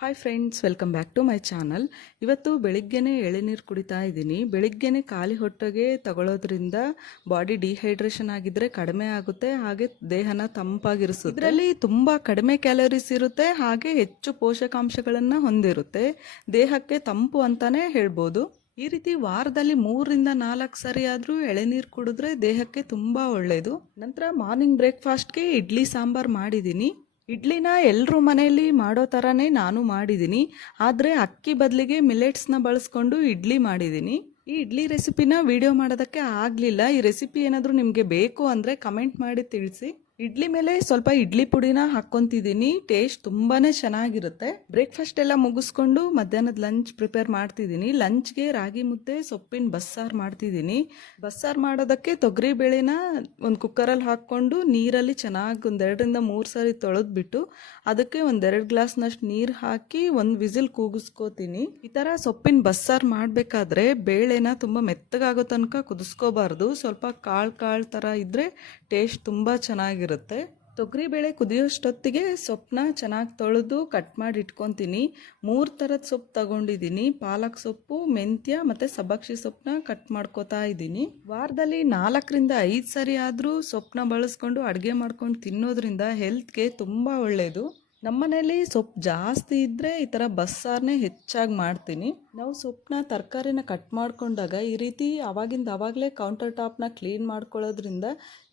Hi friends, welcome back to my channel. ಇವತ್ತು ಬೆಳಿಗ್ಗೆನೇ ಎಳೆನೀರು ಕುಡಿತಾ ಇದ್ದೀನಿ. ಬೆಳಿಗ್ಗೆನೇ ಖಾಲಿ ಹೊಟ್ಟೆಗೆ ತಗೊಳ್ಳೋದ್ರಿಂದ ಬಾಡಿ ಡಿಹೈಡ್ರೇಷನ್ ಆಗಿದ್ರೆ ಕಡಿಮೆ ಆಗುತ್ತೆ, ಹಾಗೆ ದೇಹನ ತಂಪಾಗಿರಿಸುತ್ತೆ. ಇದರಲ್ಲಿ ತುಂಬ ಕಡಿಮೆ ಕ್ಯಾಲೋರೀಸ್ ಇರುತ್ತೆ, ಹಾಗೆ ಹೆಚ್ಚು ಪೋಷಕಾಂಶಗಳನ್ನು ಹೊಂದಿರುತ್ತೆ. ದೇಹಕ್ಕೆ ತಂಪು ಅಂತಾನೆ ಹೇಳ್ಬೋದು. ಈ ರೀತಿ ವಾರದಲ್ಲಿ 3-4 ಸರಿ ಆದರೂ ಎಳೆನೀರು ಕುಡಿದ್ರೆ ದೇಹಕ್ಕೆ ತುಂಬ ಒಳ್ಳೆಯದು. ನಂತರ ಮಾರ್ನಿಂಗ್ ಬ್ರೇಕ್ಫಾಸ್ಟ್ಗೆ ಇಡ್ಲಿ ಸಾಂಬಾರ್ ಮಾಡಿದ್ದೀನಿ. ಇಡ್ಲಿನ ಎಲ್ಲರೂ ಮನೆಯಲ್ಲಿ ಮಾಡೋ ಥರನೇ ನಾನು ಮಾಡಿದ್ದೀನಿ, ಆದರೆ ಅಕ್ಕಿ ಬದಲಿಗೆ ಮಿಲೆಟ್ಸ್ನ ಬಳಸ್ಕೊಂಡು ಇಡ್ಲಿ ಮಾಡಿದ್ದೀನಿ. ಈ ಇಡ್ಲಿ ರೆಸಿಪಿನ ವಿಡಿಯೋ ಮಾಡೋದಕ್ಕೆ ಆಗಲಿಲ್ಲ. ಈ ರೆಸಿಪಿ ಏನಾದರೂ ನಿಮಗೆ ಬೇಕು ಅಂದರೆ ಕಮೆಂಟ್ ಮಾಡಿ ತಿಳಿಸಿ. ಇಡ್ಲಿ ಮೇಲೆ ಸ್ವಲ್ಪ ಇಡ್ಲಿ ಪುಡಿನ ಹಾಕ್ಕೊತಿದ್ದೀನಿ. ಟೇಸ್ಟ್ ತುಂಬಾ ಚೆನ್ನಾಗಿರುತ್ತೆ. ಬ್ರೇಕ್ಫಾಸ್ಟ್ ಎಲ್ಲ ಮುಗಿಸ್ಕೊಂಡು ಮಧ್ಯಾಹ್ನದ ಲಂಚ್ ಪ್ರಿಪೇರ್ ಮಾಡ್ತಿದ್ದೀನಿ. ಲಂಚ್ಗೆ ರಾಗಿ ಮುದ್ದೆ, ಸೊಪ್ಪಿನ ಬಸ್ಸಾರು ಮಾಡ್ತಿದ್ದೀನಿ. ಬಸ್ಸಾರು ಮಾಡೋದಕ್ಕೆ ತೊಗರಿ ಬೇಳೆನ ಒಂದು ಕುಕ್ಕರಲ್ಲಿ ಹಾಕ್ಕೊಂಡು ನೀರಲ್ಲಿ ಚೆನ್ನಾಗಿ 2-3 ಸಾರಿ ತೊಳೆದ್ಬಿಟ್ಟು ಅದಕ್ಕೆ 2 ಗ್ಲಾಸ್ನಷ್ಟು ನೀರು ಹಾಕಿ ಒಂದು ವಿಸಿಲ್ ಕೂಗಿಸ್ಕೋತೀನಿ. ಈ ಥರ ಸೊಪ್ಪಿನ ಬಸ್ಸಾರು ಮಾಡಬೇಕಾದ್ರೆ ಬೇಳೆನ ತುಂಬ ಮೆತ್ತಗಾಗೋ ತನಕ ಕುದಿಸ್ಕೋಬಾರ್ದು. ಸ್ವಲ್ಪ ಕಾಳು ಥರ ಇದ್ದರೆ ಟೇಸ್ಟ್ ತುಂಬ ಚೆನ್ನಾಗಿರುತ್ತೆ. ತೊಗರಿಬೇಳೆ ಕುದಿಯೋಷ್ಟೊತ್ತಿಗೆ ಸೊಪ್ಪನ್ನ ಚೆನ್ನಾಗಿ ತೊಳೆದು ಕಟ್ ಮಾಡಿ ಇಟ್ಕೊತೀನಿ. 3 ಥರದ ಸೊಪ್ಪು ತಗೊಂಡಿದ್ದೀನಿ. ಪಾಲಕ್ ಸೊಪ್ಪು, ಮೆಂತ್ಯ ಮತ್ತು ಸಬ್ಬಕ್ಷಿ ಸೊಪ್ಪನ್ನ ಕಟ್ ಮಾಡ್ಕೋತಾ ಇದ್ದೀನಿ. ವಾರದಲ್ಲಿ 4-5 ಸರಿ ಆದರೂ ಸೊಪ್ಪನ್ನ ಬಳಸ್ಕೊಂಡು ಅಡುಗೆ ಮಾಡ್ಕೊಂಡು ತಿನ್ನೋದ್ರಿಂದ ಹೆಲ್ತ್ಗೆ ತುಂಬ ಒಳ್ಳೆಯದು. ನಮ್ಮನೇಲಿ ಸೊಪ್ಪು ಜಾಸ್ತಿ ಇದ್ದರೆ ಈ ಥರ ಬಸ್ಸಾರನ್ನೇ ಹೆಚ್ಚಾಗಿ ಮಾಡ್ತೀನಿ. ನಾವು ಸೊಪ್ಪನ್ನ ತರಕಾರಿನ ಕಟ್ ಮಾಡ್ಕೊಂಡಾಗ ಈ ರೀತಿ ಆವಾಗಲೇ ಕೌಂಟರ್ ಟಾಪ್ನ ಕ್ಲೀನ್ ಮಾಡ್ಕೊಳ್ಳೋದ್ರಿಂದ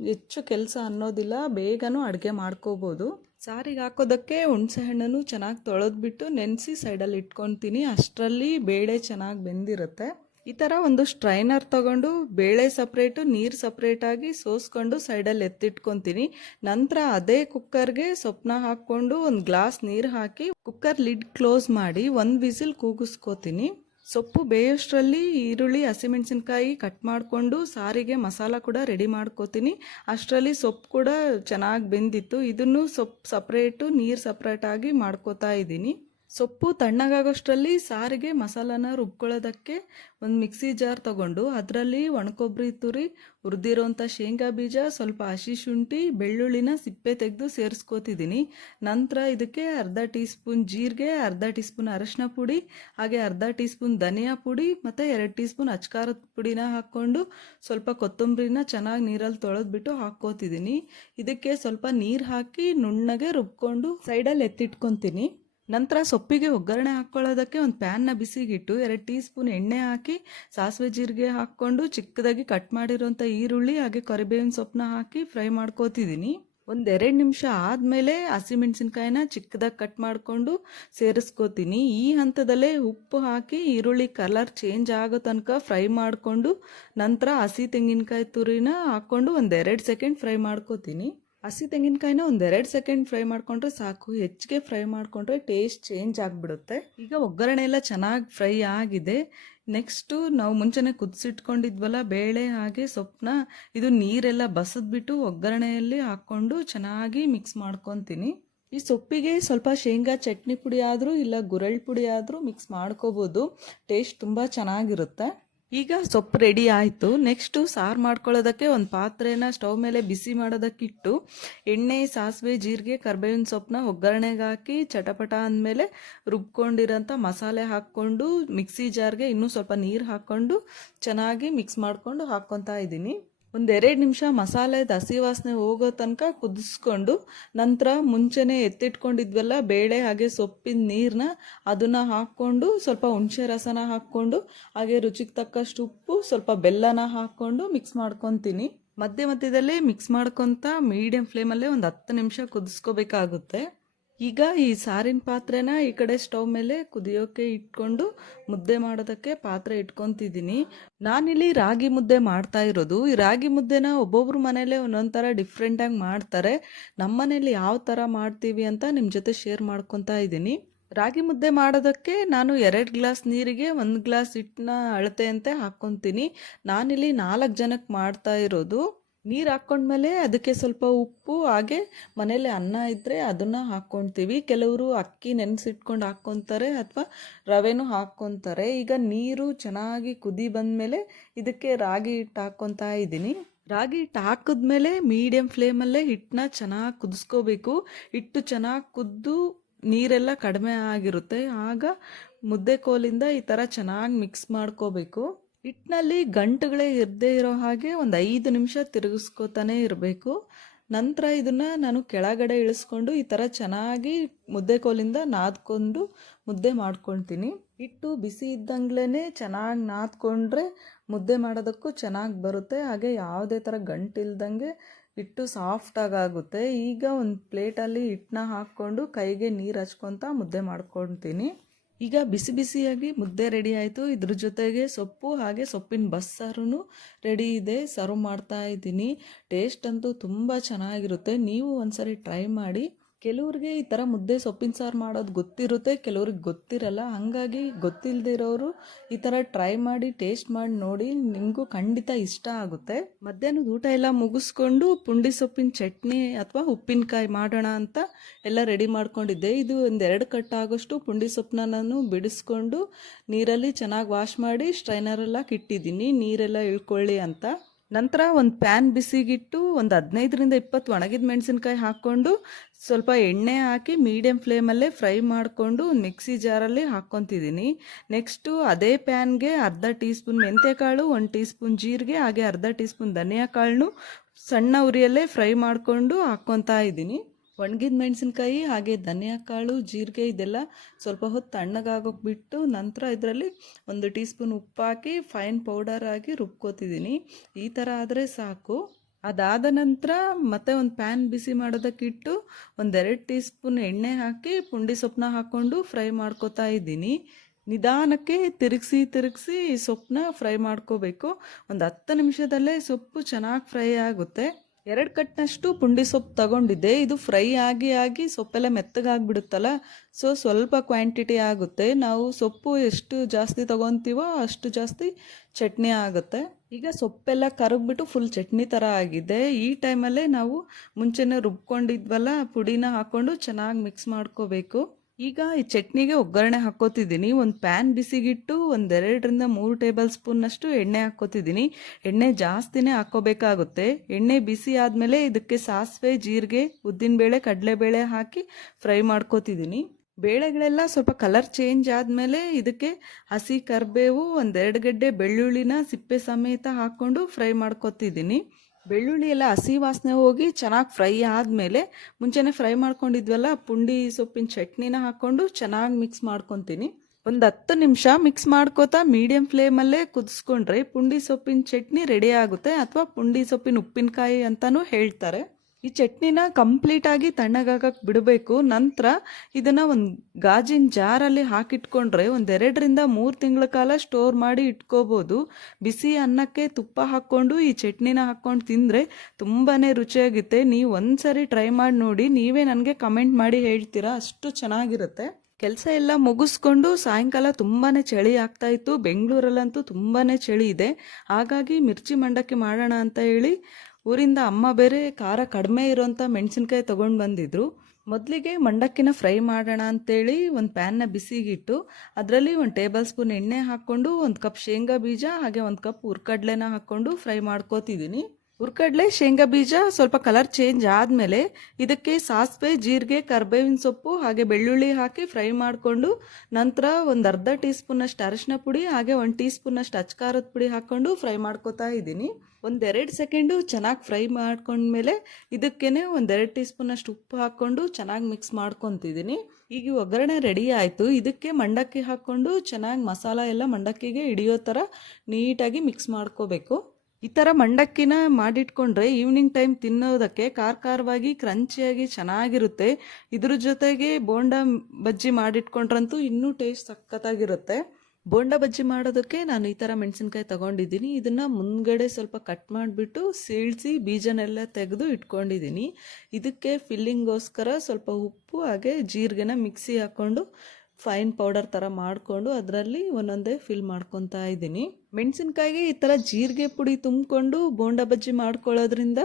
ಹೆಚ್ಚು ಕೆಲಸ ಅನ್ನೋದಿಲ್ಲ, ಬೇಗನೂ ಅಡುಗೆ ಮಾಡ್ಕೋಬೋದು. ಸಾರಿಗೆ ಹಾಕೋದಕ್ಕೆ ಹುಣಸೆ ಹಣ್ಣನ್ನು ಚೆನ್ನಾಗಿ ತೊಳೆದ್ಬಿಟ್ಟು ನೆನೆಸಿ ಸೈಡಲ್ಲಿ ಇಟ್ಕೊತೀನಿ. ಅಷ್ಟರಲ್ಲಿ ಬೇಳೆ ಚೆನ್ನಾಗಿ ಬೆಂದಿರುತ್ತೆ. ಈ ಥರ ಒಂದು ಸ್ಟ್ರೈನರ್ ತಗೊಂಡು ಬೇಳೆ ಸಪ್ರೇಟು, ನೀರು ಸಪ್ರೇಟಾಗಿ ಸೋಸ್ಕೊಂಡು ಸೈಡಲ್ಲಿ ಎತ್ತಿಟ್ಕೊತೀನಿ. ನಂತರ ಅದೇ ಕುಕ್ಕರ್ಗೆ ಸೊಪ್ಪನ್ನ ಹಾಕ್ಕೊಂಡು 1 ಗ್ಲಾಸ್ ನೀರು ಹಾಕಿ ಕುಕ್ಕರ್ ಲಿಡ್ ಕ್ಲೋಸ್ ಮಾಡಿ 1 ವಿಸಿಲ್ ಕೂಗಿಸ್ಕೋತೀನಿ. ಸೊಪ್ಪು ಬೇಯೋಷ್ಟರಲ್ಲಿ ಈರುಳ್ಳಿ, ಹಸಿಮೆಣಸಿನ್ಕಾಯಿ ಕಟ್ ಮಾಡಿಕೊಂಡು ಸಾರಿಗೆ ಮಸಾಲ ಕೂಡ ರೆಡಿ ಮಾಡ್ಕೋತೀನಿ. ಅಷ್ಟರಲ್ಲಿ ಸೊಪ್ಪು ಕೂಡ ಚೆನ್ನಾಗಿ ಬೆಂದಿತ್ತು. ಇದನ್ನು ಸೊಪ್ಪು ಸಪ್ರೇಟು, ನೀರು ಸಪ್ರೇಟಾಗಿ ಮಾಡ್ಕೋತಾ ಇದ್ದೀನಿ. ಸೊಪ್ಪು ತಣ್ಣಗಾಗೋಷ್ಟರಲ್ಲಿ ಸಾರಿಗೆ ಮಸಾಲಾನ ರುಬ್ಕೊಳ್ಳೋದಕ್ಕೆ ಒಂದು ಮಿಕ್ಸಿ ಜಾರ್ ತಗೊಂಡು ಅದರಲ್ಲಿ ಒಣಕೊಬ್ಬರಿ ತುರಿ, ಹುರಿದಿರೋಂಥ ಶೇಂಗಾ ಬೀಜ, ಸ್ವಲ್ಪ ಹಸಿ ಶುಂಠಿ, ಬೆಳ್ಳುಳ್ಳಿನ ಸಿಪ್ಪೆ ತೆಗೆದು ಸೇರಿಸ್ಕೋತಿದ್ದೀನಿ. ನಂತರ ಇದಕ್ಕೆ ಅರ್ಧ ಟೀ ಸ್ಪೂನ್ ಜೀರಿಗೆ, ಅರ್ಧ ಟೀ ಸ್ಪೂನ್ ಅರಶಿನ ಪುಡಿ, ಹಾಗೆ ಅರ್ಧ ಟೀ ಸ್ಪೂನ್ ಧನಿಯಾ ಪುಡಿ ಮತ್ತು 2 ಟೀ ಸ್ಪೂನ್ ಅಚ್ಕಾರದ ಪುಡಿನ ಹಾಕ್ಕೊಂಡು ಸ್ವಲ್ಪ ಕೊತ್ತಂಬರಿನ ಚೆನ್ನಾಗಿ ನೀರಲ್ಲಿ ತೊಳೆದ್ಬಿಟ್ಟು ಹಾಕ್ಕೋತಿದ್ದೀನಿ. ಇದಕ್ಕೆ ಸ್ವಲ್ಪ ನೀರು ಹಾಕಿ ನುಣ್ಣಗೆ ರುಬ್ಕೊಂಡು ಸೈಡಲ್ಲಿ ಎತ್ತಿಟ್ಕೊತೀನಿ. ನಂತರ ಸೊಪ್ಪಿಗೆ ಒಗ್ಗರಣೆ ಹಾಕ್ಕೊಳ್ಳೋದಕ್ಕೆ ಒಂದು ಪ್ಯಾನ್ನ ಬಿಸಿಗಿಟ್ಟು 2 ಟೀ ಸ್ಪೂನ್ ಎಣ್ಣೆ ಹಾಕಿ ಸಾಸಿವೆ ಜೀರಿಗೆ ಹಾಕ್ಕೊಂಡು ಚಿಕ್ಕದಾಗಿ ಕಟ್ ಮಾಡಿರೋಂಥ ಈರುಳ್ಳಿ ಹಾಗೆ ಕರಿಬೇವಿನ ಸೊಪ್ಪನ್ನ ಹಾಕಿ ಫ್ರೈ ಮಾಡ್ಕೋತಿದ್ದೀನಿ. 1-2 ನಿಮಿಷ ಆದಮೇಲೆ ಹಸಿಮೆಣಸಿನ್ಕಾಯಿನ ಚಿಕ್ಕದಾಗಿ ಕಟ್ ಮಾಡಿಕೊಂಡು ಸೇರಿಸ್ಕೋತೀನಿ. ಈ ಹಂತದಲ್ಲೇ ಉಪ್ಪು ಹಾಕಿ ಈರುಳ್ಳಿ ಕಲರ್ ಚೇಂಜ್ ಆಗೋ ತನಕ ಫ್ರೈ ಮಾಡಿಕೊಂಡು ನಂತರ ಹಸಿ ತೆಂಗಿನಕಾಯಿ ತುರಿನ ಹಾಕ್ಕೊಂಡು 1-2 ಸೆಕೆಂಡ್ ಫ್ರೈ ಮಾಡ್ಕೋತೀನಿ. ಹಸಿ ತೆಂಗಿನಕಾಯಿನ 1-2 ಸೆಕೆಂಡ್ ಫ್ರೈ ಮಾಡಿಕೊಂಡ್ರೆ ಸಾಕು. ಹೆಚ್ಚಿಗೆ ಫ್ರೈ ಮಾಡಿಕೊಂಡ್ರೆ ಟೇಸ್ಟ್ ಚೇಂಜ್ ಆಗಿಬಿಡುತ್ತೆ. ಈಗ ಒಗ್ಗರಣೆ ಎಲ್ಲ ಚೆನ್ನಾಗಿ ಫ್ರೈ ಆಗಿದೆ. ನೆಕ್ಸ್ಟು ನಾವು ಮುಂಚೆನೇ ಕುದಿಸಿಟ್ಕೊಂಡಿದ್ವಲ್ಲ ಬೇಳೆ ಹಾಗೆ ಸೊಪ್ಪನ್ನ, ಇದು ನೀರೆಲ್ಲ ಬಸಿದ್ಬಿಟ್ಟು ಒಗ್ಗರಣೆಯಲ್ಲಿ ಹಾಕ್ಕೊಂಡು ಚೆನ್ನಾಗಿ ಮಿಕ್ಸ್ ಮಾಡ್ಕೊತೀನಿ. ಈ ಸೊಪ್ಪಿಗೆ ಸ್ವಲ್ಪ ಶೇಂಗಾ ಚಟ್ನಿ ಪುಡಿ ಆದರೂ ಇಲ್ಲ ಗುರಳ್ ಪುಡಿ ಆದರೂ ಮಿಕ್ಸ್ ಮಾಡ್ಕೋಬೋದು. ಟೇಸ್ಟ್ ತುಂಬ ಚೆನ್ನಾಗಿರುತ್ತೆ. ಈಗ ಸೊಪ್ಪು ರೆಡಿ ಆಯಿತು. ನೆಕ್ಸ್ಟು ಸಾರು ಮಾಡ್ಕೊಳ್ಳೋದಕ್ಕೆ ಒಂದು ಪಾತ್ರೆನ ಸ್ಟವ್ ಮೇಲೆ ಬಿಸಿ ಮಾಡೋದಕ್ಕಿಟ್ಟು ಎಣ್ಣೆ, ಸಾಸಿವೆ, ಜೀರಿಗೆ, ಕರಿಬೇವಿನ ಸೊಪ್ಪನ್ನ ಒಗ್ಗರಣೆಗೆ ಹಾಕಿ ಚಟಪಟ ಅಂದಮೇಲೆ ರುಬ್ಕೊಂಡಿರೋಂಥ ಮಸಾಲೆ ಹಾಕ್ಕೊಂಡು ಮಿಕ್ಸಿ ಜಾರ್ಗೆ ಇನ್ನೂ ಸ್ವಲ್ಪ ನೀರು ಹಾಕ್ಕೊಂಡು ಚೆನ್ನಾಗಿ ಮಿಕ್ಸ್ ಮಾಡಿಕೊಂಡು ಹಾಕ್ಕೊತಾ ಇದ್ದೀನಿ. 1-2 ನಿಮಿಷ ಮಸಾಲೆದ ಹಸಿ ವಾಸನೆ ಹೋಗೋ ತನಕ ಕುದಿಸ್ಕೊಂಡು ನಂತರ ಮುಂಚೆನೇ ಎತ್ತಿಟ್ಕೊಂಡಿದ್ವಲ್ಲ ಬೇಳೆ ಹಾಗೆ ಸೊಪ್ಪಿನ ನೀರನ್ನ ಅದನ್ನು ಹಾಕ್ಕೊಂಡು ಸ್ವಲ್ಪ ಹುಣಸೆ ರಸನ ಹಾಕ್ಕೊಂಡು ಹಾಗೆ ರುಚಿಗೆ ತಕ್ಕಷ್ಟು ಉಪ್ಪು, ಸ್ವಲ್ಪ ಬೆಲ್ಲನ ಹಾಕ್ಕೊಂಡು ಮಿಕ್ಸ್ ಮಾಡ್ಕೊತೀನಿ. ಮಧ್ಯದಲ್ಲಿ ಮಿಕ್ಸ್ ಮಾಡ್ಕೊತ ಮೀಡಿಯಂ ಫ್ಲೇಮಲ್ಲೇ ಒಂದು 10 ನಿಮಿಷ ಕುದಿಸ್ಕೋಬೇಕಾಗುತ್ತೆ. ಈಗ ಈ ಸಾರಿನ ಪಾತ್ರೆನ ಈ ಕಡೆ ಸ್ಟವ್ ಮೇಲೆ ಕುದಿಯೋಕೆ ಇಟ್ಕೊಂಡು ಮುದ್ದೆ ಮಾಡೋದಕ್ಕೆ ಪಾತ್ರೆ ಇಟ್ಕೊತಿದ್ದೀನಿ. ನಾನಿಲ್ಲಿ ರಾಗಿ ಮುದ್ದೆ ಮಾಡ್ತಾ ಇರೋದು. ಈ ರಾಗಿ ಮುದ್ದೆನ ಒಬ್ಬೊಬ್ರು ಮನೇಲೆ ಒಂದೊಂದು ಥರ ಡಿಫ್ರೆಂಟಾಗಿ ಮಾಡ್ತಾರೆ. ನಮ್ಮ ಮನೇಲಿ ಯಾವ ಥರ ಮಾಡ್ತೀವಿ ಅಂತ ನಿಮ್ಮ ಜೊತೆ ಶೇರ್ ಮಾಡ್ಕೊತಾ ಇದ್ದೀನಿ. ರಾಗಿ ಮುದ್ದೆ ಮಾಡೋದಕ್ಕೆ ನಾನು 2 ಗ್ಲಾಸ್ ನೀರಿಗೆ 1 ಗ್ಲಾಸ್ ಹಿಟ್ಟನ್ನ ಅಳತೆಯಂತೆ ಹಾಕ್ಕೊತೀನಿ. ನಾನಿಲ್ಲಿ 4 ಜನಕ್ಕೆ ಮಾಡ್ತಾ ಇರೋದು. ನೀರು ಹಾಕ್ಕೊಂಡ್ಮೇಲೆ ಅದಕ್ಕೆ ಸ್ವಲ್ಪ ಉಪ್ಪು ಹಾಗೆ ಮನೇಲಿ ಅನ್ನ ಇದ್ದರೆ ಅದನ್ನು ಹಾಕ್ಕೊಳ್ತೀವಿ. ಕೆಲವರು ಅಕ್ಕಿ ನೆನೆಸಿಟ್ಕೊಂಡು ಹಾಕ್ಕೊತಾರೆ ಅಥವಾ ರವೆನೂ ಹಾಕ್ಕೊತಾರೆ. ಈಗ ನೀರು ಚೆನ್ನಾಗಿ ಕುದಿ ಬಂದಮೇಲೆ ಇದಕ್ಕೆ ರಾಗಿ ಹಿಟ್ಟು ಹಾಕ್ಕೊತಾ ಇದ್ದೀನಿ. ರಾಗಿ ಹಿಟ್ಟು ಹಾಕಿದ್ಮೇಲೆ ಮೀಡಿಯಂ ಫ್ಲೇಮಲ್ಲೇ ಹಿಟ್ಟನ್ನ ಚೆನ್ನಾಗಿ ಕುದಿಸ್ಕೋಬೇಕು. ಹಿಟ್ಟು ಚೆನ್ನಾಗಿ ಕುದ್ದು ನೀರೆಲ್ಲ ಕಡಿಮೆ ಆಗಿರುತ್ತೆ. ಆಗ ಮುದ್ದೆ ಕೋಲಿಂದ ಈ ಥರ ಚೆನ್ನಾಗಿ ಮಿಕ್ಸ್ ಮಾಡ್ಕೋಬೇಕು. ಹಿಟ್ಟಿನಲ್ಲಿ ಗಂಟುಗಳೇ ಇರದೇ ಇರೋ ಹಾಗೆ ಒಂದು 5 ನಿಮಿಷ ತಿರುಗಿಸ್ಕೋತಾನೆ ಇರಬೇಕು. ನಂತರ ಇದನ್ನು ನಾನು ಕೆಳಗಡೆ ಇಳಿಸ್ಕೊಂಡು ಈ ಥರ ಚೆನ್ನಾಗಿ ಮುದ್ದೆ ಕೋಲಿಂದ ನಾದ್ಕೊಂಡು ಮುದ್ದೆ ಮಾಡ್ಕೊಳ್ತೀನಿ. ಹಿಟ್ಟು ಬಿಸಿ ಇದ್ದಂಗ್ಲೇ ಚೆನ್ನಾಗಿ ನಾದ್ಕೊಂಡ್ರೆ ಮುದ್ದೆ ಮಾಡೋದಕ್ಕೂ ಚೆನ್ನಾಗಿ ಬರುತ್ತೆ. ಹಾಗೆ ಯಾವುದೇ ಥರ ಗಂಟಿಲ್ದಂಗೆ ಹಿಟ್ಟು ಸಾಫ್ಟಾಗಿ ಆಗುತ್ತೆ. ಈಗ ಒಂದು ಪ್ಲೇಟಲ್ಲಿ ಹಿಟ್ಟನ್ನ ಹಾಕ್ಕೊಂಡು ಕೈಗೆ ನೀರು ಹಚ್ಕೊತಾ ಮುದ್ದೆ ಮಾಡ್ಕೊಳ್ತೀನಿ. ಈಗ ಬಿಸಿ ಬಿಸಿಯಾಗಿ ಮುದ್ದೆ ರೆಡಿ ಆಯಿತು. ಇದ್ರ ಜೊತೆಗೆ ಸೊಪ್ಪು ಹಾಗೆ ಸೊಪ್ಪಿನ ಬಸ್ಸಾರು ರೆಡಿ ಇದೆ. ಸರ್ವ್ ಮಾಡ್ತಾ ಇದ್ದೀನಿ. ಟೇಸ್ಟ್ ಅಂತೂ ತುಂಬ ಚೆನ್ನಾಗಿರುತ್ತೆ. ನೀವು ಒಂದ್ಸರಿ ಟ್ರೈ ಮಾಡಿ. ಕೆಲವ್ರಿಗೆ ಈ ಥರ ಮುದ್ದೆ ಸೊಪ್ಪಿನ ಸಾರು ಮಾಡೋದು ಗೊತ್ತಿರುತ್ತೆ, ಕೆಲವ್ರಿಗೆ ಗೊತ್ತಿರಲ್ಲ. ಹಾಗಾಗಿ ಗೊತ್ತಿಲ್ಲದಿರೋರು ಈ ಥರ ಟ್ರೈ ಮಾಡಿ ಟೇಸ್ಟ್ ಮಾಡಿ ನೋಡಿ, ನಿಮಗೂ ಖಂಡಿತ ಇಷ್ಟ ಆಗುತ್ತೆ. ಮಧ್ಯಾಹ್ನದ ಊಟ ಎಲ್ಲ ಮುಗಿಸ್ಕೊಂಡು ಪುಂಡಿ ಸೊಪ್ಪಿನ ಚಟ್ನಿ ಅಥವಾ ಉಪ್ಪಿನಕಾಯಿ ಮಾಡೋಣ ಅಂತ ಎಲ್ಲ ರೆಡಿ ಮಾಡ್ಕೊಂಡಿದ್ದೆ. ಇದು 2 ಕಟ್ಟಾಗೋಷ್ಟು ಪುಂಡಿ ಸೊಪ್ಪನ್ನ ನಾನು ಬಿಡಿಸ್ಕೊಂಡು ನೀರಲ್ಲಿ ಚೆನ್ನಾಗಿ ವಾಶ್ ಮಾಡಿ ಸ್ಟ್ರೈನರೆಲ್ಲ ಇಟ್ಟಿದ್ದೀನಿ, ನೀರೆಲ್ಲ ಇಳ್ಕೊಳ್ಳಿ ಅಂತ. ನಂತರ ಒಂದು ಪ್ಯಾನ್ ಬಿಸಿಗಿಟ್ಟು ಒಂದು 15ರಿಂದ 20 ಒಣಗಿದ ಮೆಣಸಿನ್ಕಾಯಿ ಹಾಕ್ಕೊಂಡು ಸ್ವಲ್ಪ ಎಣ್ಣೆ ಹಾಕಿ ಮೀಡಿಯಮ್ ಫ್ಲೇಮಲ್ಲೇ ಫ್ರೈ ಮಾಡಿಕೊಂಡು ಮಿಕ್ಸಿ ಜಾರಲ್ಲಿ ಹಾಕ್ಕೊತಿದ್ದೀನಿ. ನೆಕ್ಸ್ಟು ಅದೇ ಪ್ಯಾನ್ಗೆ ಅರ್ಧ ಟೀ ಸ್ಪೂನ್ ಮೆಂತ್ಯಕಾಳು, 1 ಟೀ ಸ್ಪೂನ್ ಜೀರಿಗೆ ಹಾಗೆ ಅರ್ಧ ಟೀ ಸ್ಪೂನ್ ಧನಿಯಾ ಕಾಳನ್ನು ಸಣ್ಣ ಉರಿಯಲ್ಲೇ ಫ್ರೈ ಮಾಡಿಕೊಂಡು ಹಾಕ್ಕೊತಾ ಇದ್ದೀನಿ. ಒಣಗಿದ ಮೆಣಸಿನ್ಕಾಯಿ ಹಾಗೆ ಧನಿಯಾ ಕಾಳು, ಜೀರಿಗೆ ಇದೆಲ್ಲ ಸ್ವಲ್ಪ ಹೊತ್ತು ತಣ್ಣಗಾಗೋಕೆ ಬಿಟ್ಟು ನಂತರ ಇದರಲ್ಲಿ 1 ಟೀ ಸ್ಪೂನ್ ಉಪ್ಪು ಹಾಕಿ ಫೈನ್ ಪೌಡರ್ ಆಗಿ ರುಬ್ಕೋತಿದ್ದೀನಿ. ಈ ಥರ ಆದರೆ ಸಾಕು. ಅದಾದ ನಂತರ ಮತ್ತೆ ಒಂದು ಪ್ಯಾನ್ ಬಿಸಿ ಮಾಡೋದಕ್ಕಿಟ್ಟು 1-2 ಟೀ ಸ್ಪೂನ್ ಎಣ್ಣೆ ಹಾಕಿ ಪುಂಡಿ ಸೊಪ್ಪನ್ನ ಹಾಕ್ಕೊಂಡು ಫ್ರೈ ಮಾಡ್ಕೋತಾ ಇದ್ದೀನಿ. ನಿಧಾನಕ್ಕೆ ತಿರುಗಿಸಿ ಸೊಪ್ಪನ್ನ ಫ್ರೈ ಮಾಡ್ಕೋಬೇಕು. ಒಂದು 10 ನಿಮಿಷದಲ್ಲೇ ಸೊಪ್ಪು ಚೆನ್ನಾಗಿ ಫ್ರೈ ಆಗುತ್ತೆ. 2 ಕಟ್ನಷ್ಟು ಪುಂಡಿ ಸೊಪ್ಪು ತಗೊಂಡಿದ್ದೆ. ಇದು ಫ್ರೈ ಆಗಿ ಸೊಪ್ಪೆಲ್ಲ ಮೆತ್ತಗಾಗ್ಬಿಡುತ್ತಲ್ಲ, ಸೊ ಸ್ವಲ್ಪ ಕ್ವಾಂಟಿಟಿ ಆಗುತ್ತೆ. ನಾವು ಸೊಪ್ಪು ಎಷ್ಟು ಜಾಸ್ತಿ ತಗೊತೀವೋ ಅಷ್ಟು ಜಾಸ್ತಿ ಚಟ್ನಿ ಆಗುತ್ತೆ. ಈಗ ಸೊಪ್ಪೆಲ್ಲ ಕರಗ್ಬಿಟ್ಟು ಫುಲ್ ಚಟ್ನಿ ಥರ ಆಗಿದೆ. ಈ ಟೈಮಲ್ಲೇ ನಾವು ಮುಂಚೆನೇ ರುಬ್ಕೊಂಡಿದ್ವಲ್ಲ ಪುಡಿನ ಹಾಕ್ಕೊಂಡು ಚೆನ್ನಾಗಿ ಮಿಕ್ಸ್ ಮಾಡ್ಕೋಬೇಕು. ಈಗ ಈ ಚಟ್ನಿಗೆ ಒಗ್ಗರಣೆ ಹಾಕ್ಕೋತಿದ್ದೀನಿ. ಒಂದು ಪ್ಯಾನ್ ಬಿಸಿಗಿಟ್ಟು 2ರಿಂದ 3 ಟೇಬಲ್ ಸ್ಪೂನ್ನಷ್ಟು ಎಣ್ಣೆ ಹಾಕ್ಕೋತಿದ್ದೀನಿ. ಎಣ್ಣೆ ಜಾಸ್ತಿನೇ ಹಾಕ್ಕೋಬೇಕಾಗುತ್ತೆ. ಎಣ್ಣೆ ಬಿಸಿ ಆದಮೇಲೆ ಇದಕ್ಕೆ ಸಾಸಿವೆ, ಜೀರಿಗೆ, ಉದ್ದಿನಬೇಳೆ, ಕಡಲೆಬೇಳೆ ಹಾಕಿ ಫ್ರೈ ಮಾಡ್ಕೋತಿದ್ದೀನಿ. ಬೇಳೆಗಳೆಲ್ಲ ಸ್ವಲ್ಪ ಕಲರ್ ಚೇಂಜ್ ಆದಮೇಲೆ ಇದಕ್ಕೆ ಹಸಿ ಕರಿಬೇವು, 1-2 ಗಡ್ಡೆ ಬೆಳ್ಳುಳ್ಳಿನ ಸಿಪ್ಪೆ ಸಮೇತ ಹಾಕ್ಕೊಂಡು ಫ್ರೈ ಮಾಡ್ಕೋತಿದ್ದೀನಿ. ಬೆಳ್ಳುಳ್ಳಿ ಎಲ್ಲ ಹಸಿ ವಾಸನೆ ಹೋಗಿ ಚೆನ್ನಾಗಿ ಫ್ರೈ ಆದಮೇಲೆ ಮುಂಚೆನೇ ಫ್ರೈ ಮಾಡ್ಕೊಂಡಿದ್ವಲ್ಲ ಪುಂಡಿ ಸೊಪ್ಪಿನ ಚಟ್ನಿನ ಹಾಕ್ಕೊಂಡು ಚೆನ್ನಾಗಿ ಮಿಕ್ಸ್ ಮಾಡ್ಕೊತೀನಿ. ಒಂದು 10 ನಿಮಿಷ ಮಿಕ್ಸ್ ಮಾಡ್ಕೋತಾ ಮೀಡಿಯಮ್ ಫ್ಲೇಮಲ್ಲೇ ಕುದಿಸ್ಕೊಂಡ್ರೆ ಪುಂಡಿ ಸೊಪ್ಪಿನ ಚಟ್ನಿ ರೆಡಿ ಆಗುತ್ತೆ, ಅಥವಾ ಪುಂಡಿ ಸೊಪ್ಪಿನ ಉಪ್ಪಿನಕಾಯಿ ಅಂತಲೂ ಹೇಳ್ತಾರೆ. ಈ ಚಟ್ನಿನ ಕಂಪ್ಲೀಟಾಗಿ ತಣ್ಣಗಾಗಕ್ಕೆ ಬಿಡಬೇಕು. ನಂತರ ಇದನ್ನು ಒಂದು ಗಾಜಿನ ಜಾರಲ್ಲಿ ಹಾಕಿಟ್ಕೊಂಡ್ರೆ 1-2ರಿಂದ 3 ತಿಂಗಳ ಕಾಲ ಸ್ಟೋರ್ ಮಾಡಿ ಇಟ್ಕೋಬೋದು. ಬಿಸಿ ಅನ್ನಕ್ಕೆ ತುಪ್ಪ ಹಾಕ್ಕೊಂಡು ಈ ಚಟ್ನಿನ ಹಾಕ್ಕೊಂಡು ತಿಂದರೆ ತುಂಬಾ ರುಚಿಯಾಗುತ್ತೆ. ನೀವು ಒಂದ್ಸರಿ ಟ್ರೈ ಮಾಡಿ ನೋಡಿ, ನೀವೇ ನನಗೆ ಕಮೆಂಟ್ ಮಾಡಿ ಹೇಳ್ತೀರಾ, ಅಷ್ಟು ಚೆನ್ನಾಗಿರುತ್ತೆ. ಕೆಲಸ ಎಲ್ಲ ಮುಗಿಸ್ಕೊಂಡು ಸಾಯಂಕಾಲ ತುಂಬಾ ಚಳಿ ಆಗ್ತಾಯಿತ್ತು. ಬೆಂಗಳೂರಲ್ಲಂತೂ ತುಂಬಾ ಚಳಿ ಇದೆ. ಹಾಗಾಗಿ ಮಿರ್ಚಿ ಮಂಡಕ್ಕಿ ಮಾಡೋಣ ಅಂತ ಹೇಳಿ ಊರಿಂದ ಅಮ್ಮ ಬೇರೆ ಖಾರ ಕಡಿಮೆ ಇರೋಂಥ ಮೆಣಸಿನ್ಕಾಯಿ ತೊಗೊಂಡು ಬಂದಿದ್ರು. ಮೊದಲಿಗೆ ಮಂಡಕ್ಕಿನ ಫ್ರೈ ಮಾಡೋಣ ಅಂತೇಳಿ ಒಂದು ಪ್ಯಾನ್ನ ಬಿಸಿಗಿಟ್ಟು ಅದರಲ್ಲಿ 1 ಟೇಬಲ್ ಸ್ಪೂನ್ ಎಣ್ಣೆ ಹಾಕ್ಕೊಂಡು 1 ಕಪ್ ಶೇಂಗಾ ಬೀಜ ಹಾಗೆ 1 ಕಪ್ ಹುರ್ಕಡ್ಲೆನ ಹಾಕ್ಕೊಂಡು ಫ್ರೈ ಮಾಡ್ಕೋತಿದ್ದೀನಿ. ಹುರ್ಕಡ್ಲೆ, ಶೇಂಗಾ ಬೀಜ ಸ್ವಲ್ಪ ಕಲರ್ ಚೇಂಜ್ ಆದಮೇಲೆ ಇದಕ್ಕೆ ಸಾಸಿವೆ, ಜೀರಿಗೆ, ಕರಿಬೇವಿನ ಸೊಪ್ಪು ಹಾಗೆ ಬೆಳ್ಳುಳ್ಳಿ ಹಾಕಿ ಫ್ರೈ ಮಾಡಿಕೊಂಡು ನಂತರ ಒಂದು ಅರ್ಧ ಟೀ ಸ್ಪೂನಷ್ಟು ಅರಿಶಿನ ಪುಡಿ ಹಾಗೆ 1 ಟೀ ಸ್ಪೂನಷ್ಟು ಅಚ್ಕಾರದ ಪುಡಿ ಹಾಕ್ಕೊಂಡು ಫ್ರೈ ಮಾಡ್ಕೋತಾ ಇದ್ದೀನಿ. 1-2 ಸೆಕೆಂಡು ಚೆನ್ನಾಗಿ ಫ್ರೈ ಮಾಡ್ಕೊಂಡ್ಮೇಲೆ ಇದಕ್ಕೇನೆ 1-2 ಟೀ ಸ್ಪೂನಷ್ಟು ಉಪ್ಪು ಹಾಕ್ಕೊಂಡು ಚೆನ್ನಾಗಿ ಮಿಕ್ಸ್ ಮಾಡ್ಕೊತಿದ್ದೀನಿ. ಈಗ ಒಗ್ಗರಣೆ ರೆಡಿ ಆಯಿತು. ಇದಕ್ಕೆ ಮಂಡಕ್ಕಿ ಹಾಕ್ಕೊಂಡು ಚೆನ್ನಾಗಿ ಮಸಾಲ ಎಲ್ಲ ಮಂಡಕ್ಕಿಗೆ ಹಿಡಿಯೋ ಥರ ನೀಟಾಗಿ ಮಿಕ್ಸ್ ಮಾಡ್ಕೋಬೇಕು. ಈ ಥರ ಮಂಡಕ್ಕಿನ ಮಾಡಿಟ್ಕೊಂಡ್ರೆ ಈವ್ನಿಂಗ್ ಟೈಮ್ ತಿನ್ನೋದಕ್ಕೆ ಖಾರವಾಗಿ ಕ್ರಂಚಿಯಾಗಿ ಚೆನ್ನಾಗಿರುತ್ತೆ. ಇದ್ರ ಜೊತೆಗೆ ಬೋಂಡ ಬಜ್ಜಿ ಮಾಡಿಟ್ಕೊಂಡ್ರಂತೂ ಇನ್ನೂ ಟೇಸ್ಟ್ ಸಖತ್ತಾಗಿರುತ್ತೆ. ಬೋಂಡ ಬಜ್ಜಿ ಮಾಡೋದಕ್ಕೆ ನಾನು ಈ ಥರ ಮೆಣಸಿನ್ಕಾಯಿ ತೊಗೊಂಡಿದ್ದೀನಿ. ಇದನ್ನು ಮುಂದ್ಗಡೆ ಸ್ವಲ್ಪ ಕಟ್ ಮಾಡಿಬಿಟ್ಟು ಸೀಳಿಸಿ ಬೀಜನೆಲ್ಲ ತೆಗೆದು ಇಟ್ಕೊಂಡಿದ್ದೀನಿ. ಇದಕ್ಕೆ ಫಿಲ್ಲಿಂಗೋಸ್ಕರ ಸ್ವಲ್ಪ ಉಪ್ಪು ಹಾಗೆ ಜೀರಿಗೆನ ಮಿಕ್ಸಿ ಹಾಕ್ಕೊಂಡು ಫೈನ್ ಪೌಡರ್ ಥರ ಮಾಡಿಕೊಂಡು ಅದರಲ್ಲಿ ಒಂದೊಂದೇ ಫಿಲ್ ಮಾಡ್ಕೊತಾ ಇದ್ದೀನಿ. ಮೆಣಸಿನ್ಕಾಯಿಗೆ ಈ ಥರ ಜೀರಿಗೆ ಪುಡಿ ತುಂಬಿಕೊಂಡು ಬೋಂಡ ಬಜ್ಜಿ ಮಾಡ್ಕೊಳ್ಳೋದ್ರಿಂದ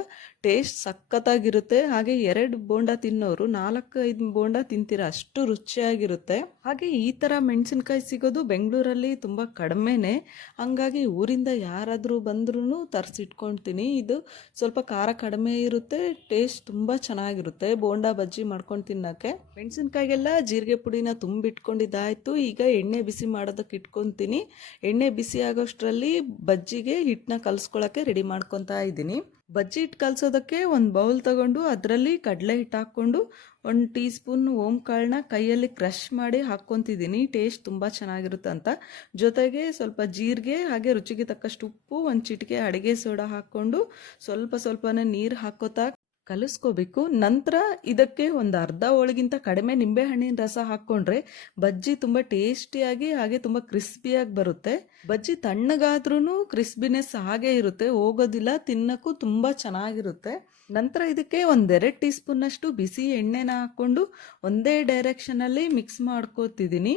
ಟೇಸ್ಟ್ ಸಖತ್ತಾಗಿರುತ್ತೆ. ಹಾಗೆ 2 ಬೋಂಡ ತಿನ್ನೋರು 4-5 ಬೋಂಡ ತಿಂತೀರ, ಅಷ್ಟು ರುಚಿಯಾಗಿರುತ್ತೆ. ಹಾಗೆ ಈ ಥರ ಮೆಣಸಿನ್ಕಾಯಿ ಸಿಗೋದು ಬೆಂಗಳೂರಲ್ಲಿ ತುಂಬ ಕಡಿಮೆನೇ. ಹಂಗಾಗಿ ಊರಿಂದ ಯಾರಾದರೂ ಬಂದ್ರೂ ತರಿಸಿಟ್ಕೊಳ್ತೀನಿ. ಇದು ಸ್ವಲ್ಪ ಖಾರ ಕಡಿಮೆ ಇರುತ್ತೆ, ಟೇಸ್ಟ್ ತುಂಬ ಚೆನ್ನಾಗಿರುತ್ತೆ ಬೋಂಡ ಬಜ್ಜಿ ಮಾಡ್ಕೊಂಡು ತಿನ್ನೋಕ್ಕೆ. ಮೆಣಸಿನ್ಕಾಯಿಗೆಲ್ಲ ಜೀರಿಗೆ ಪುಡಿನ ತುಂಬಿಟ್ಕೊಂಡಿದ್ದಾಯಿತು. ಈಗ ಎಣ್ಣೆ ಬಿಸಿ ಮಾಡೋದಕ್ಕೆ ಇಟ್ಕೊತೀನಿ. ಎಣ್ಣೆ ಬಿಸಿ ಆಗೋಷ್ಟರಲ್ಲಿ ಬಜ್ಜಿಗೆ ಹಿಟ್ಟನ್ನ ಕಲಿಸ್ಕೊಳ್ಳೋಕ್ಕೆ ರೆಡಿ ಮಾಡ್ಕೊತಾ ಇದ್ದೀನಿ. ಬಜ್ಜಿ ಹಿಟ್ಟು ಕಲಸೋದಕ್ಕೆ ಒಂದು ಬೌಲ್ ತಗೊಂಡು ಅದರಲ್ಲಿ ಕಡಲೆ ಹಿಟ್ಟು ಹಾಕ್ಕೊಂಡು 1 ಟೀ ಸ್ಪೂನ್ ಓಂಕಾಳನ್ನ ಕೈಯಲ್ಲಿ ಕ್ರಷ್ ಮಾಡಿ ಹಾಕ್ಕೊತಿದ್ದೀನಿ. ಟೇಸ್ಟ್ ತುಂಬ ಚೆನ್ನಾಗಿರುತ್ತೆ ಅಂತ. ಜೊತೆಗೆ ಸ್ವಲ್ಪ ಜೀರಿಗೆ ಹಾಗೆ ರುಚಿಗೆ ತಕ್ಕಷ್ಟು ಉಪ್ಪು, 1 ಚಿಟಿಕೆ ಅಡುಗೆ ಸೋಡಾ ಹಾಕ್ಕೊಂಡು ಸ್ವಲ್ಪನೇ ನೀರು ಹಾಕೋತಾ ಕಲಿಸ್ಕೋಬೇಕು. ನಂತರ ಇದಕ್ಕೆ ಒಂದು ಅರ್ಧ ಹೋಳಿಗಿಂತ ಕಡಿಮೆ ನಿಂಬೆಹಣ್ಣಿನ ರಸ ಹಾಕ್ಕೊಂಡ್ರೆ ಬಜ್ಜಿ ತುಂಬ ಟೇಸ್ಟಿಯಾಗಿ ಹಾಗೆ ತುಂಬ ಕ್ರಿಸ್ಪಿಯಾಗಿ ಬರುತ್ತೆ. ಬಜ್ಜಿ ತಣ್ಣಗಾದ್ರೂ ಕ್ರಿಸ್ಪಿನೆಸ್ ಹಾಗೆ ಇರುತ್ತೆ, ಹೋಗೋದಿಲ್ಲ, ತಿನ್ನೋಕ್ಕೂ ತುಂಬ ಚೆನ್ನಾಗಿರುತ್ತೆ. ನಂತರ ಇದಕ್ಕೆ 1-2 ಟೀ ಸ್ಪೂನ್ನಷ್ಟು ಬಿಸಿ ಎಣ್ಣೆನ ಹಾಕ್ಕೊಂಡು ಒಂದೇ ಡೈರೆಕ್ಷನಲ್ಲಿ ಮಿಕ್ಸ್ ಮಾಡ್ಕೋತಿದ್ದೀನಿ.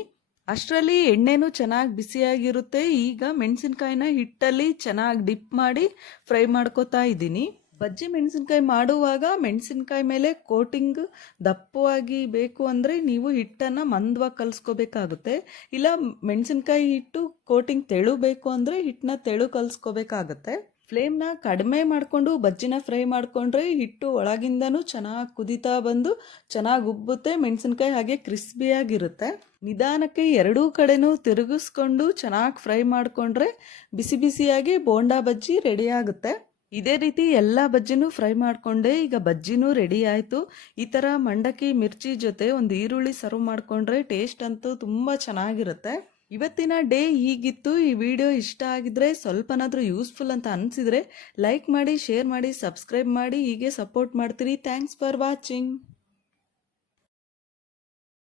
ಅಷ್ಟರಲ್ಲಿ ಎಣ್ಣೆನೂ ಚೆನ್ನಾಗಿ ಬಿಸಿಯಾಗಿರುತ್ತೆ. ಈಗ ಮೆಣಸಿನ್ಕಾಯಿನ ಹಿಟ್ಟಲ್ಲಿ ಚೆನ್ನಾಗಿ ಡಿಪ್ ಮಾಡಿ ಫ್ರೈ ಮಾಡ್ಕೋತಾ ಇದ್ದೀನಿ. ಬಜ್ಜಿ ಮೆಣಸಿನ್ಕಾಯಿ ಮಾಡುವಾಗ ಮೆಣಸಿನ್ಕಾಯಿ ಮೇಲೆ ಕೋಟಿಂಗ್ ದಪ್ಪವಾಗಿ ಬೇಕು ಅಂದರೆ ನೀವು ಹಿಟ್ಟನ್ನು ಮಂದವಾಗಿ ಕಲಿಸ್ಕೋಬೇಕಾಗುತ್ತೆ. ಇಲ್ಲ ಮೆಣಸಿನ್ಕಾಯಿ ಹಿಟ್ಟು ಕೋಟಿಂಗ್ ತೆಳು ಬೇಕು ಅಂದರೆ ಹಿಟ್ಟನ್ನ ತೆಳು ಕಲಿಸ್ಕೋಬೇಕಾಗತ್ತೆ. ಫ್ಲೇಮ್ನ ಕಡಿಮೆ ಮಾಡಿಕೊಂಡು ಬಜ್ಜಿನ ಫ್ರೈ ಮಾಡಿಕೊಂಡ್ರೆ ಹಿಟ್ಟು ಒಳಗಿಂದನೂ ಚೆನ್ನಾಗಿ ಕುದೀತಾ ಬಂದು ಚೆನ್ನಾಗಿ ಉಬ್ಬುತ್ತೆ. ಮೆಣಸಿನ್ಕಾಯಿ ಹಾಗೆ ಕ್ರಿಸ್ಪಿಯಾಗಿರುತ್ತೆ. ನಿಧಾನಕ್ಕೆ 2 ಕಡೆನೂ ತಿರುಗಿಸ್ಕೊಂಡು ಚೆನ್ನಾಗಿ ಫ್ರೈ ಮಾಡಿಕೊಂಡ್ರೆ ಬಿಸಿ ಬಿಸಿಯಾಗಿ ಬೋಂಡಾ ಬಜ್ಜಿ ರೆಡಿ ಆಗುತ್ತೆ. ಇದೇ ರೀತಿ ಎಲ್ಲ ಬಜ್ಜಿನೂ ಫ್ರೈ ಮಾಡಿಕೊಂಡೆ. ಈಗ ಬಜ್ಜಿನೂ ರೆಡಿ ಆಯಿತು. ಈ ಥರ ಮಂಡಕ್ಕಿ ಮಿರ್ಚಿ ಜೊತೆ ಒಂದು ಈರುಳ್ಳಿ ಸರ್ವ್ ಮಾಡಿಕೊಂಡ್ರೆ ಟೇಸ್ಟ್ ಅಂತೂ ತುಂಬ ಚೆನ್ನಾಗಿರುತ್ತೆ. ಇವತ್ತಿನ ಡೇ ಹೀಗಿತ್ತು. ಈ ವಿಡಿಯೋ ಇಷ್ಟ ಆಗಿದ್ರೆ ಸ್ವಲ್ಪನಾದರೂ ಯೂಸ್ಫುಲ್ ಅಂತ ಅನಿಸಿದರೆ ಲೈಕ್ ಮಾಡಿ, ಶೇರ್ ಮಾಡಿ, ಸಬ್ಸ್ಕ್ರೈಬ್ ಮಾಡಿ, ಹೀಗೆ ಸಪೋರ್ಟ್ ಮಾಡ್ತೀರಿ. Thanks for watching.